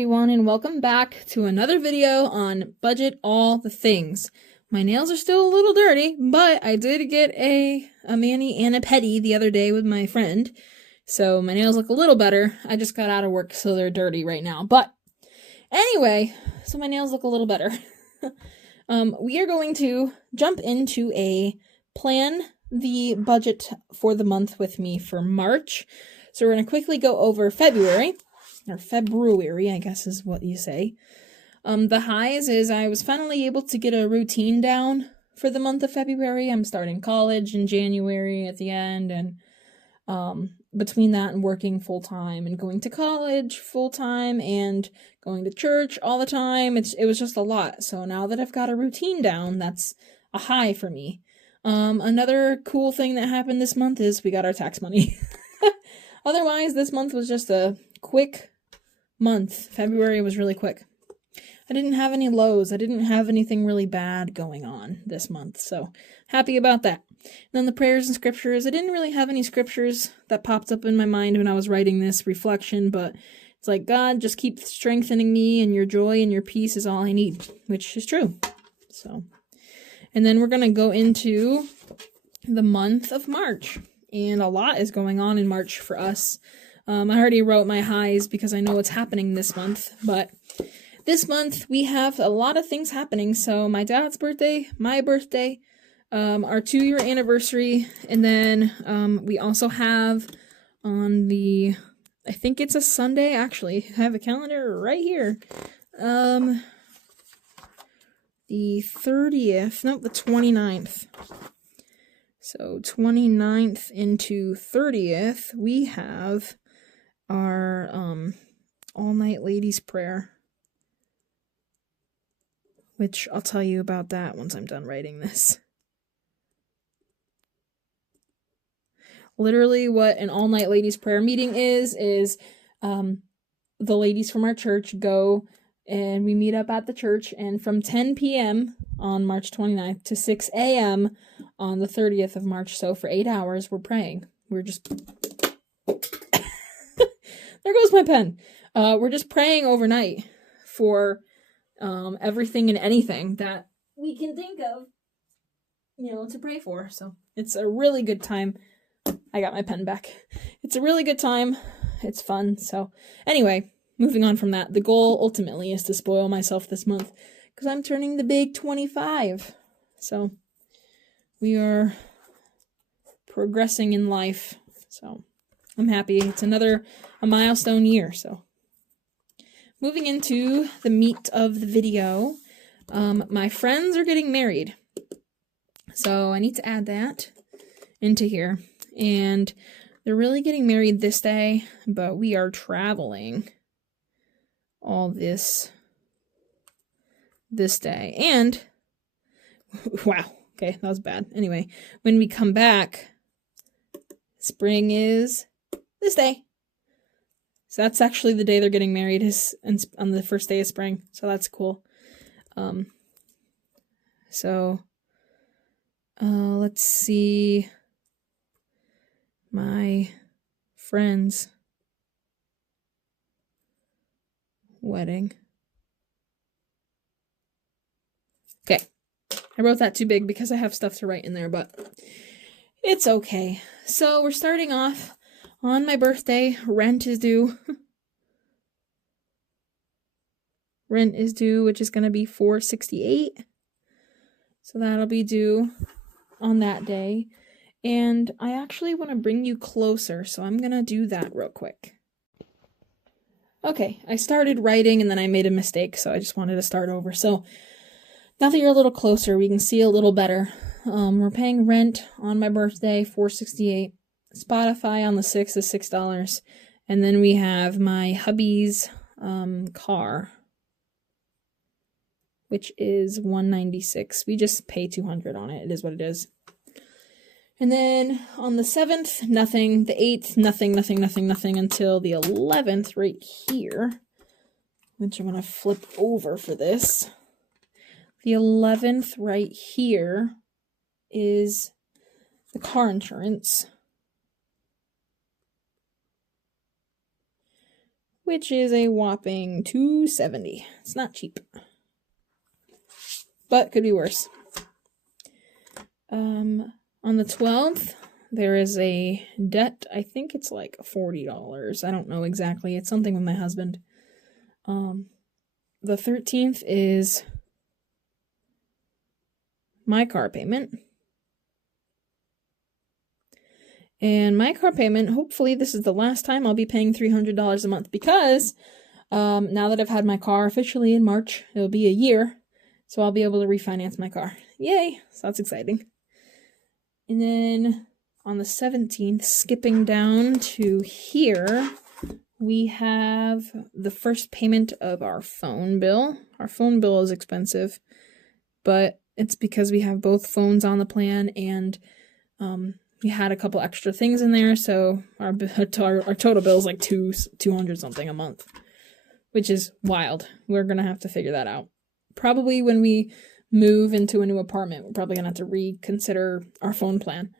everyone, and welcome back to another video on Budget All the Things. My nails are still a little dirty, but I did get a mani and a pedi the other day with my friend, so my nails look a little better. I just got out of work, so they're dirty right now. But anyway, so my nails look a little better. We are going to jump into a plan the budget for the month with me for March. So we're going to quickly go over February. Or February, I guess is what you say. The highs is I was finally able to get a routine down for the month of February. I'm starting college in January at the end, and between that and working full-time and going to college full-time and going to church all the time, it was just a lot. So now that I've got a routine down, that's a high for me. Another cool thing that happened this month is we got our tax money. Otherwise, this month was just a quick month. February was really quick. I didn't have any lows. I didn't have anything really bad going on this month, so happy about that. And then the prayers and scriptures. I didn't really have any scriptures that popped up in my mind when I was writing this reflection, but it's like, God, just keep strengthening me, and your joy and your peace is all I need, which is true. So, and then we're going to go into the month of March, and a lot is going on in March for us. I already wrote my highs because I know what's happening this month, but this month we have a lot of things happening. So my dad's birthday, my birthday, our 2-year anniversary, and then we also have on the, I think it's a Sunday, actually, I have a calendar right here, the 30th, nope, the 29th. So 29th into 30th, we have our all-night ladies prayer, which I'll tell you about that once I'm done writing this. Literally what an all-night ladies prayer meeting is the ladies from our church go and we meet up at the church, and from 10 p.m. on March 29th to 6 a.m. on the 30th of March, so for 8 hours, we're praying. We're just... There goes my pen. We're just praying overnight for everything and anything that we can think of, to pray for. So it's a really good time. I got my pen back. It's a really good time. It's fun. So anyway, moving on from that, the goal ultimately is to spoil myself this month because I'm turning the big 25. So we are progressing in life. So I'm happy. It's a milestone year. So moving into the meat of the video, my friends are getting married. So I need to add that into here. And they're really getting married this day, but we are traveling all this day. And, wow, okay, that was bad. Anyway, when we come back, spring is this day. So that's actually the day they're getting married, is on the first day of spring. So that's cool. Let's see. My friend's wedding. Okay. I wrote that too big because I have stuff to write in there, but it's okay. So we're starting off on my birthday. Rent is due. Rent is due, which is going to be $468. So that'll be due on that day. And I actually want to bring you closer, so I'm going to do that real quick. Okay, I started writing and then I made a mistake, so I just wanted to start over. So now that you're a little closer, we can see a little better. We're paying rent on my birthday, $468. Spotify on the 6th is $6. And then we have my hubby's car, which is $196. We just pay $200 on it. It is what it is. And then on the 7th, nothing. The 8th, nothing until the 11th right here, which I'm going to flip over for this. The 11th right here is the car insurance, which is a whopping $270. It's not cheap, but could be worse. On the 12th, there is a debt. I think it's like $40. I don't know exactly. It's something with my husband. The 13th is my car payment. And my car payment, hopefully this is the last time I'll be paying $300 a month, because now that I've had my car officially in March, it'll be a year, so I'll be able to refinance my car. Yay! So that's exciting. And then on the 17th, skipping down to here, we have the first payment of our phone bill. Our phone bill is expensive, but it's because we have both phones on the plan, and we had a couple extra things in there, so our total bill is like $200 something a month, which is wild. We're gonna have to figure that out. Probably when we move into a new apartment, we're probably gonna have to reconsider our phone plan.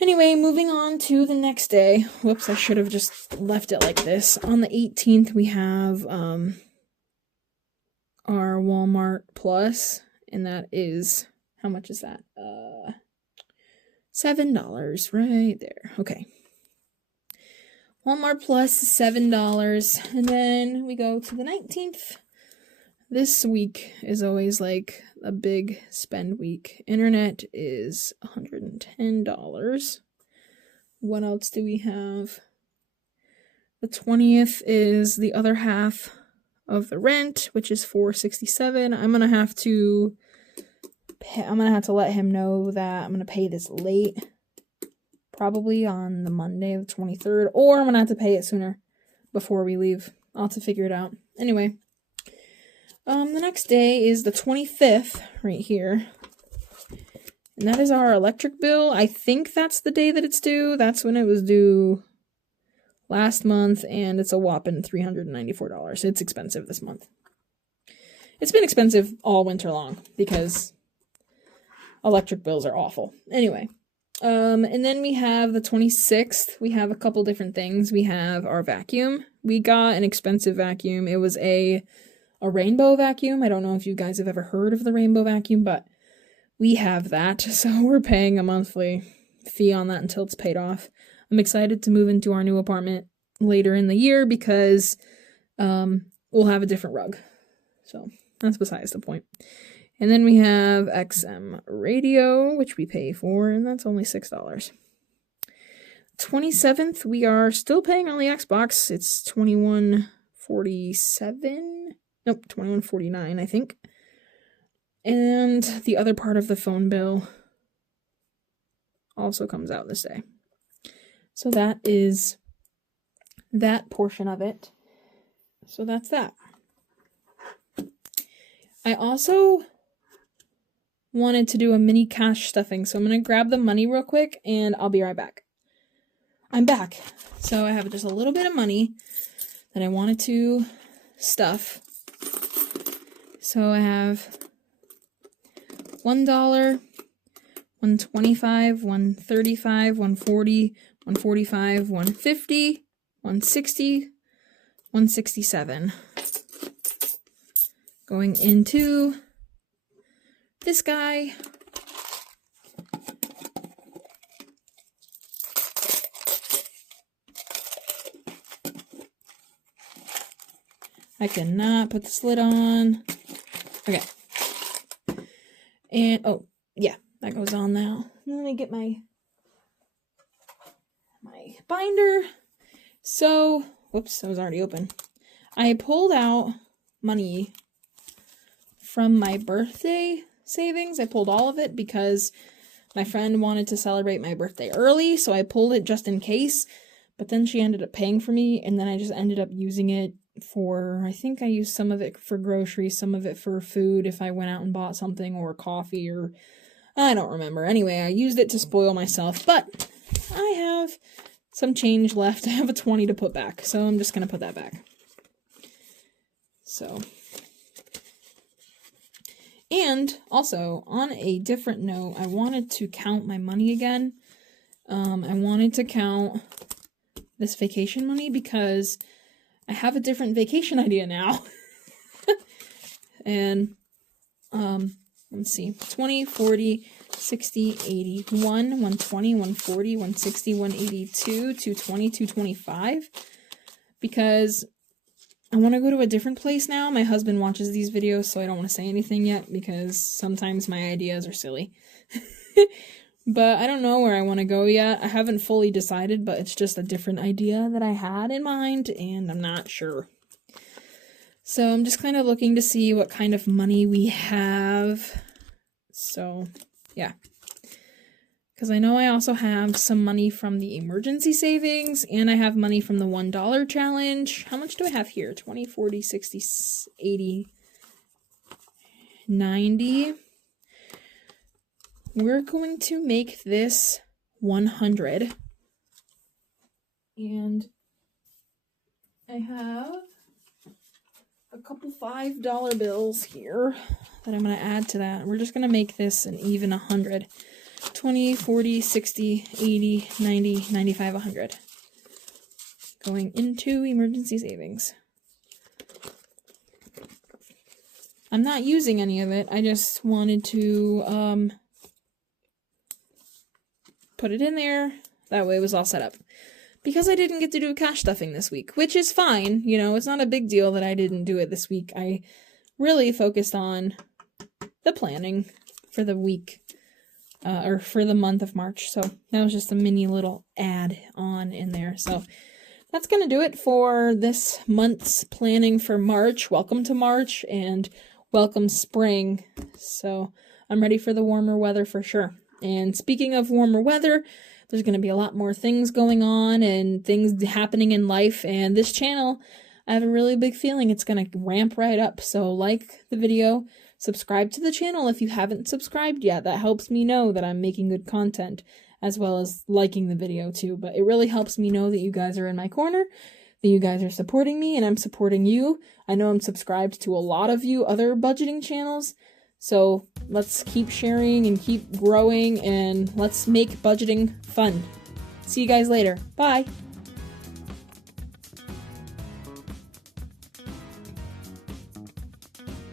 Anyway, moving on to the next day. Whoops, I should have just left it like this. On the 18th, we have our Walmart Plus, and that is, how much is that? $7 right there. Okay. Walmart Plus is $7, and then we go to the 19th. This week is always like a big spend week. Internet is $110. What else do we have? The 20th is the other half of the rent, which is $467. I'm gonna have to let him know that I'm gonna pay this late, probably on the Monday, the 23rd, or I'm gonna have to pay it sooner before we leave. I'll have to figure it out. Anyway. The next day is the 25th, right here. And that is our electric bill. I think that's the day that it's due. That's when it was due last month, and it's a whopping $394. It's expensive this month. It's been expensive all winter long, because electric bills are awful. Anyway, and then we have the 26th. We have a couple different things. We have our vacuum. We got an expensive vacuum. It was a rainbow vacuum. I don't know if you guys have ever heard of the rainbow vacuum, but we have that, so we're paying a monthly fee on that until it's paid off. I'm excited to move into our new apartment later in the year, because we'll have a different rug. So that's besides the point. And then we have XM radio, which we pay for, and that's only $6. 27th, we are still paying on the Xbox. It's $21.47. Nope, $21.49, I think. And the other part of the phone bill also comes out this day. So that is that portion of it. So that's that. I also wanted to do a mini cash stuffing, so I'm going to grab the money real quick, and I'll be right back. I'm back. So I have just a little bit of money that I wanted to stuff. So I have $1, $1.25, $1.35, $1.40, $1.45, $1.50, $1.60, $1.67. Going into this guy. I cannot put the lid on. Okay. And, oh, yeah, that goes on now. Let me get my binder. So, whoops, that was already open. I pulled out money from my birthday savings. I pulled all of it because my friend wanted to celebrate my birthday early, so I pulled it just in case. But then she ended up paying for me, and then I just ended up using it for, I think I used some of it for groceries, some of it for food if I went out and bought something, or coffee, or I don't remember. Anyway, I used it to spoil myself, but I have some change left. I have a 20 to put back, so I'm just going to put that back. So, and also, on a different note, I wanted to count my money again. I wanted to count this vacation money because I have a different vacation idea now. And, let's see, 20, 40, 60, 80, 120, 140, 160, 182, 220, 225. Because I want to go to a different place now. My husband watches these videos, so I don't want to say anything yet because sometimes my ideas are silly. But I don't know where I want to go yet. I haven't fully decided, but it's just a different idea that I had in mind, and I'm not sure. So I'm just kind of looking to see what kind of money we have. So, yeah. Because I know I also have some money from the emergency savings, and I have money from the $1 challenge. How much do I have here? 20, 40, 60, 80, 90. We're going to make this 100. And I have a couple $5 bills here that I'm going to add to that. We're just going to make this an even 100. 20, 40, 60, 80, 90, 95, 100. Going into emergency savings. I'm not using any of it. I just wanted to put it in there. That way it was all set up. Because I didn't get to do cash stuffing this week, which is fine. You know, it's not a big deal that I didn't do it this week. I really focused on the planning for the week. Or for the month of March. So that was just a mini little add on in there. So that's going to do it for this month's planning for March. Welcome to March and welcome spring. So I'm ready for the warmer weather for sure. And speaking of warmer weather, there's going to be a lot more things going on and things happening in life. And this channel, I have a really big feeling it's going to ramp right up. So like the video. Subscribe to the channel if you haven't subscribed yet. That helps me know that I'm making good content, as well as liking the video too. But it really helps me know that you guys are in my corner, that you guys are supporting me, and I'm supporting you. I know I'm subscribed to a lot of you other budgeting channels, so let's keep sharing and keep growing, and let's make budgeting fun. See you guys later. Bye!